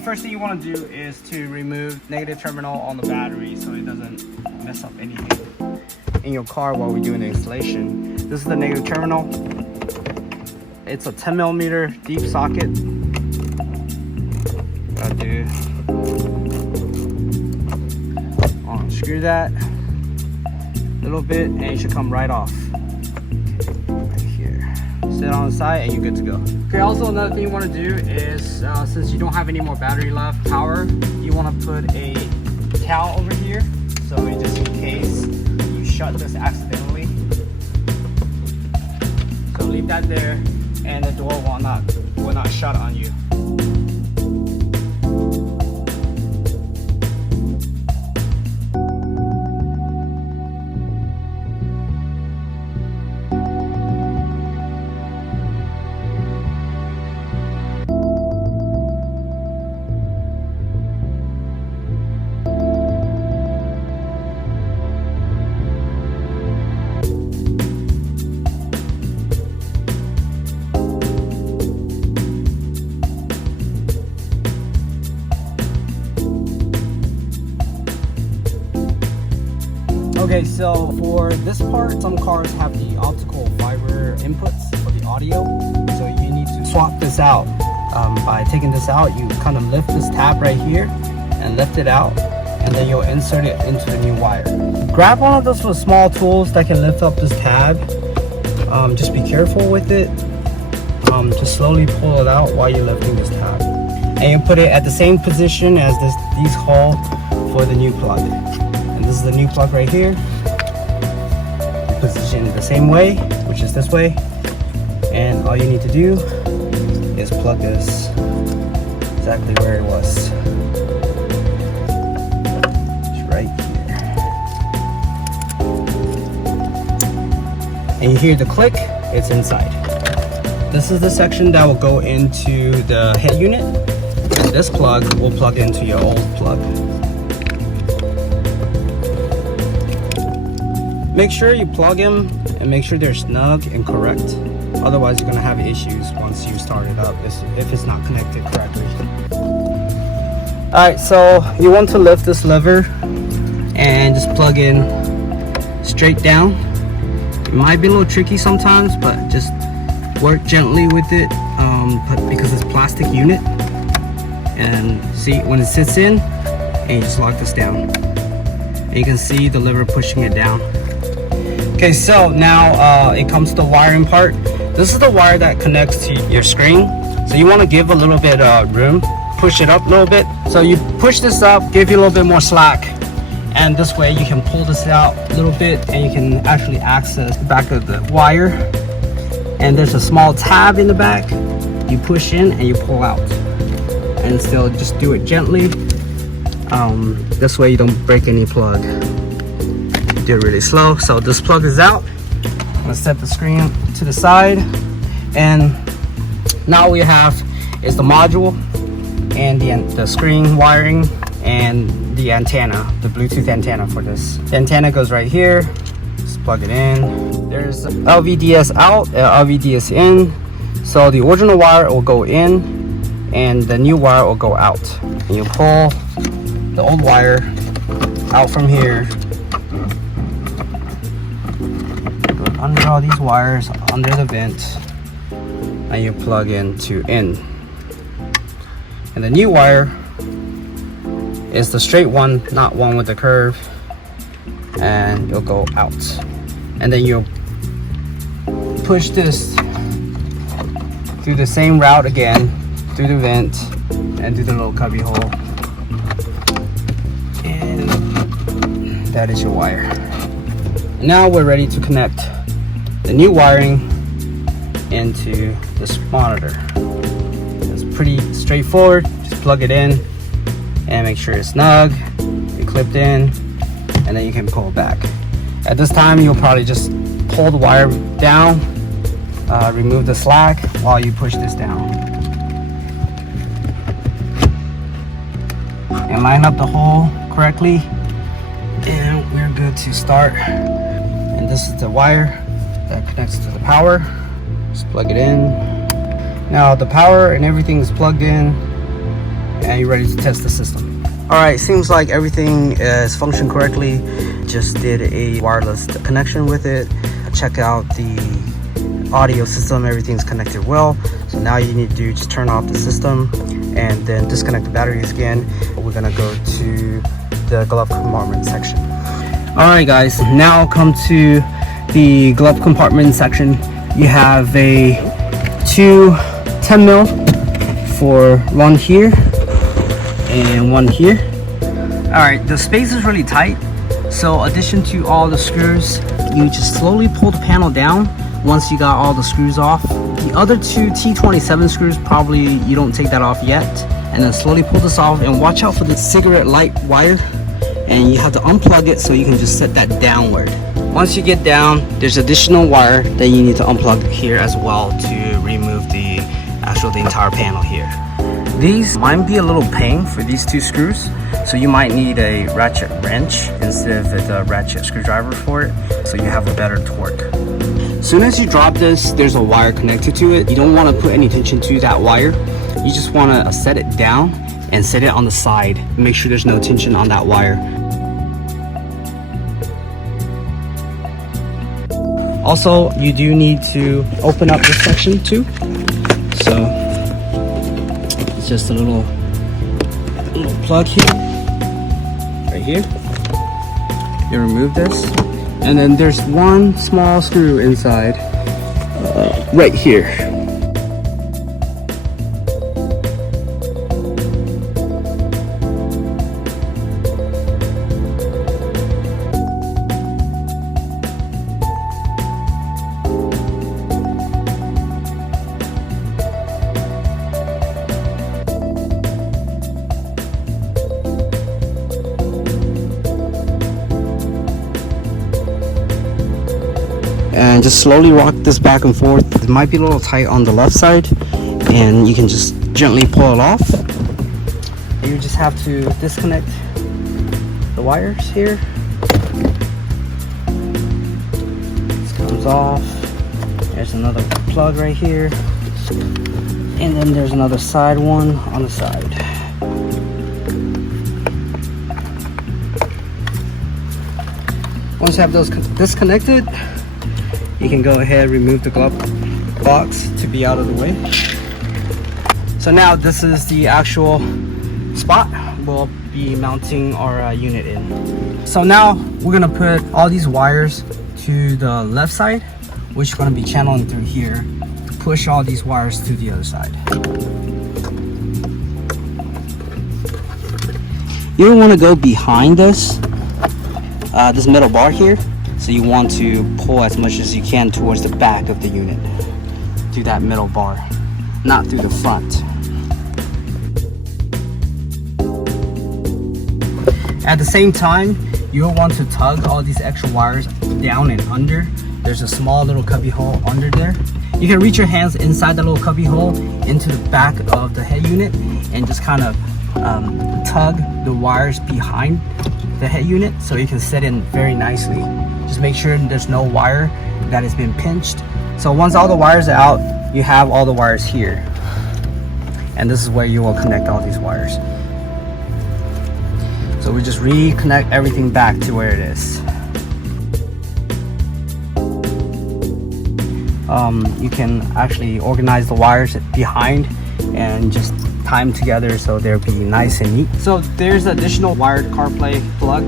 the first thing you want to do is to remove negative terminal on the battery so it doesn't mess up anything in your car while we're doing the installation. This is the negative terminal. It's a 10mm deep socket. Gotta do, unscrew that a little bit and it should come right off. Right here. Sit on the side and you're good to go. Okay, also another thing you want to do is, since you don't have any more battery left, power, you want to put a towel over here. So just in case you shut this accidentally. So leave that there and the door will not shut on you. Okay, so for this part, some cars have the optical fiber inputs for the audio, so you need to swap this out. By taking this out, you kind of lift this tab right here and lift it out, and then you'll insert it into the new wire. Grab one of those small tools that can lift up this tab. Just be careful with it. Just slowly pull it out while you're lifting this tab. And you put it at the same position as these hole for the new plug. This is the new plug right here. Position it the same way, which is this way. And all you need to do is plug this exactly where it was. It's right here. And you hear the click, it's inside. This is the section that will go into the head unit. And this plug will plug into your old plug. Make sure you plug them and make sure they're snug and correct. Otherwise, you're gonna have issues once you start it up if it's not connected correctly. All right, so you want to lift this lever and just plug in straight down. It might be a little tricky sometimes, but just work gently with it because it's a plastic unit. And see, when it sits in, and you just lock this down. And you can see the lever pushing it down. Okay, so now it comes to the wiring part. This is the wire that connects to your screen. So you want to give a little bit room, push it up a little bit. So you push this up, give you a little bit more slack. And this way you can pull this out a little bit and you can actually access the back of the wire. And there's a small tab in the back. You push in and you pull out. And still just do it gently. This way you don't break any plug. Do it really slow. So this plug is out. I'm gonna set the screen to the side, and now we have is the module and the screen wiring and the antenna, the Bluetooth antenna for this. The antenna goes right here. Just plug it in. There's LVDS out, LVDS in. So the original wire will go in and the new wire will go out. And you pull the old wire out from here. Under all these wires, under the vent, and you plug into in. And the new wire is the straight one, not one with the curve, and it'll go out. And then you'll push this through the same route again, through the vent, and through the little cubby hole. And that is your wire. Now we're ready to connect the new wiring into this monitor. It's pretty straightforward. Just plug it in and make sure it's snug, you clipped in, and then you can pull it back. At this time, you'll probably just pull the wire down, remove the slack while you push this down. And line up the hole correctly, and we're good to start. And this is the wire that connects to the power. Just plug it in. Now the power and everything is plugged in. and you're ready to test the system. Alright, seems like everything is functioning correctly. Just did a wireless connection with it. Check out the audio system, everything's connected well. So now you need to do just turn off the system and then disconnect the batteries again. We're gonna go to the glove compartment section. Alright guys, now come to the glove compartment section. You have a two 10 mil for one here and one here. Alright, the space is really tight, so addition to all the screws, you just slowly pull the panel down once you got all the screws off. The other two T27 screws, probably you don't take that off yet, and then slowly pull this off and watch out for the cigarette light wire, and you have to unplug it so you can just set that downward. Once you get down, there's additional wire that you need to unplug here as well to remove the entire panel here. These might be a little pain for these two screws, so you might need a ratchet wrench instead of a ratchet screwdriver for it, so you have a better torque. As soon as you drop this, there's a wire connected to it. You don't want to put any tension to that wire. You just want to set it down and set it on the side. Make sure there's no tension on that wire. Also, you do need to open up this section too. So it's just a little plug here, right here. You remove this, and then there's one small screw inside, right here. And just slowly rock this back and forth. It might be a little tight on the left side, and you can just gently pull it off. You just have to disconnect the wires here. This comes off. There's another plug right here, and then there's another side one on the side. Once you have those disconnected, you can go ahead, remove the glove box to be out of the way. So now this is the actual spot we'll be mounting our unit in. So now we're gonna put all these wires to the left side, which is gonna be channeling through here to push all these wires to the other side. You don't wanna go behind this middle bar here. So you want to pull as much as you can towards the back of the unit, through that middle bar, not through the front. At the same time, you'll want to tug all these extra wires down and under. There's a small little cubby hole under there. You can reach your hands inside the little cubby hole into the back of the head unit and just kind of tug the wires behind the head unit so you can set in very nicely. Just make sure there's no wire that has been pinched. So once all the wires are out, you have all the wires here. And this is where you will connect all these wires. So we just reconnect everything back to where it is. You can actually organize the wires behind and just tie them together so they'll be nice and neat. So there's additional wired CarPlay plug,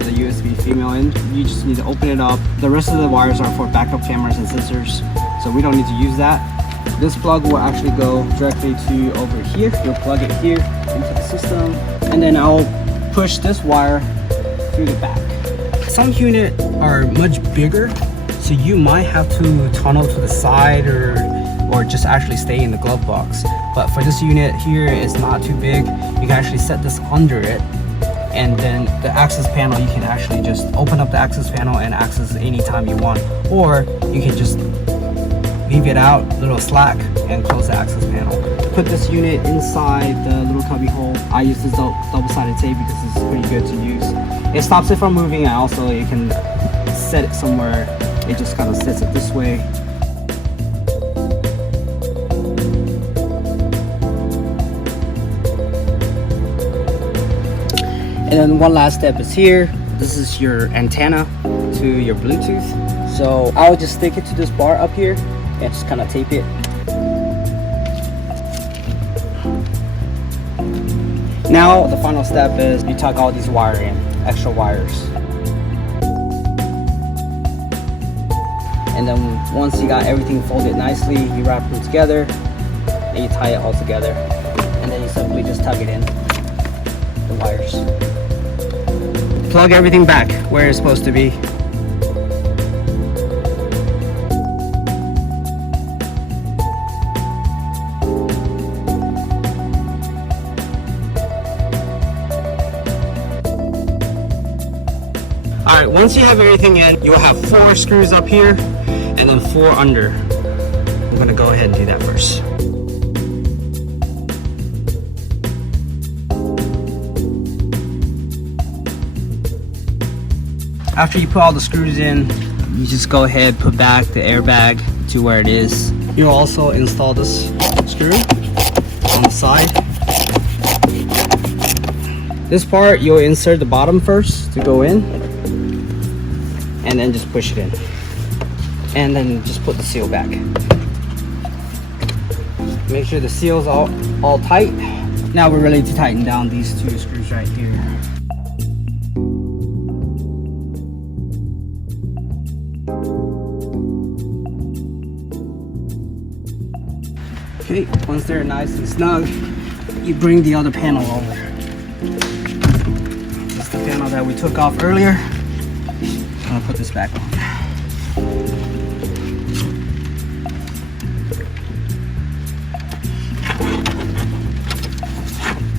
the USB female end. You just need to open it up. The rest of the wires are for backup cameras and sensors, so we don't need to use that. This plug will actually go directly to over here. You'll plug it here into the system, and then I'll push this wire through the back. Some units are much bigger, so you might have to tunnel to the side or just actually stay in the glove box. But for this unit here, it's not too big. You can actually set this under it, and then the access panel, you can actually just open up the access panel and access anytime you want, or you can just leave it out, little slack, and close the access panel. Put this unit inside the little cubby hole. I use this double-sided tape because it's pretty good to use. It stops it from moving, and also you can set it somewhere. It just kind of sets it this way. And then one last step is here. This is your antenna to your Bluetooth. So I'll just stick it to this bar up here and just kind of tape it. Now the final step is you tuck all these wire in, extra wires. And then once you got everything folded nicely, you wrap them together and you tie it all together. And then you simply just tug it in, the wires. Plug everything back where it's supposed to be. Alright, once you have everything in, you'll have 4 screws up here and then 4 under. I'm gonna go ahead and do that first. After you put all the screws in, you just go ahead, put back the airbag to where it is. You'll also install this screw on the side. This part, you'll insert the bottom first to go in, and then just push it in. And then just put the seal back. Make sure the seal's all tight. Now we're ready to tighten down these 2 screws right here. Okay, once they're nice and snug, you bring the other panel over. This is the panel that we took off earlier. I'm gonna put this back on.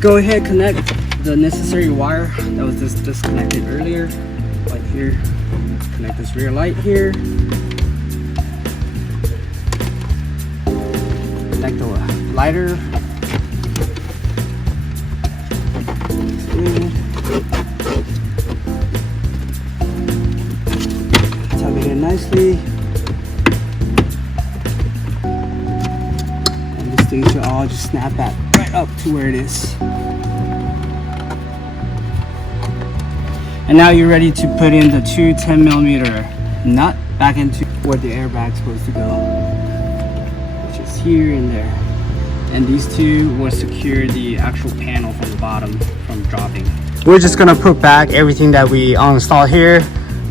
Go ahead, connect the necessary wire that was just disconnected earlier. Right here. Connect this rear light here. Connect the lighter. Tug it in nicely. And this thing should all just snap back right up to where it is. And now you're ready to put in the 2 10mm nut back into where the airbag's supposed to go, which is here and there. And these 2 will secure the actual panel from the bottom from dropping. We're just gonna put back everything that we uninstalled here,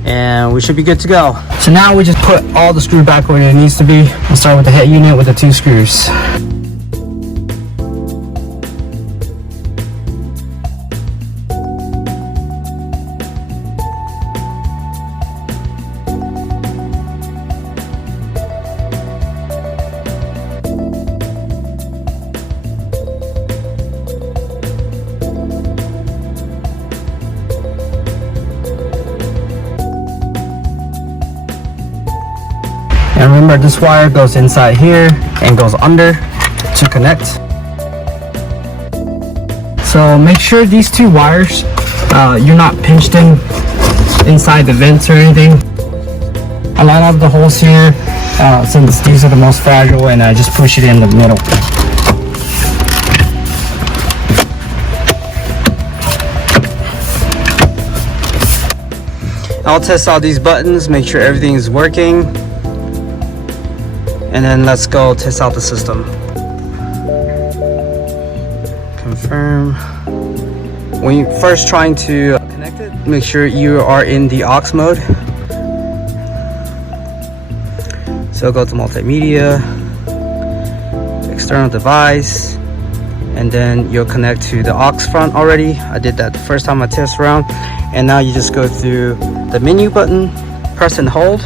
and we should be good to go. So now we just put all the screw back where it needs to be. We'll start with the head unit with the 2 screws. And remember, this wire goes inside here and goes under to connect. So make sure these 2 wires, you're not pinched in inside the vents or anything. I line up the holes here since these are the most fragile, and I just push it in the middle. I'll test out these buttons, make sure everything is working. And then let's go test out the system. Confirm. When you're first trying to connect it, make sure you are in the aux mode. So go to multimedia, external device, and then you'll connect to the aux front already. I did that the first time I test around. And now you just go through the menu button, press and hold.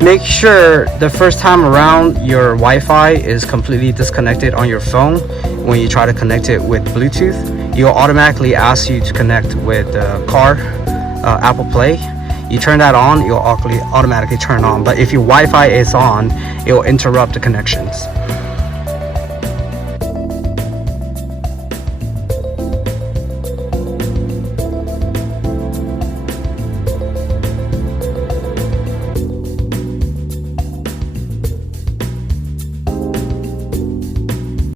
Make sure the first time around your Wi-Fi is completely disconnected on your phone. When you try to connect it with Bluetooth, it'll automatically ask you to connect with car, Apple Play. You turn that on, it'll automatically turn on. But if your Wi-Fi is on, it will interrupt the connections.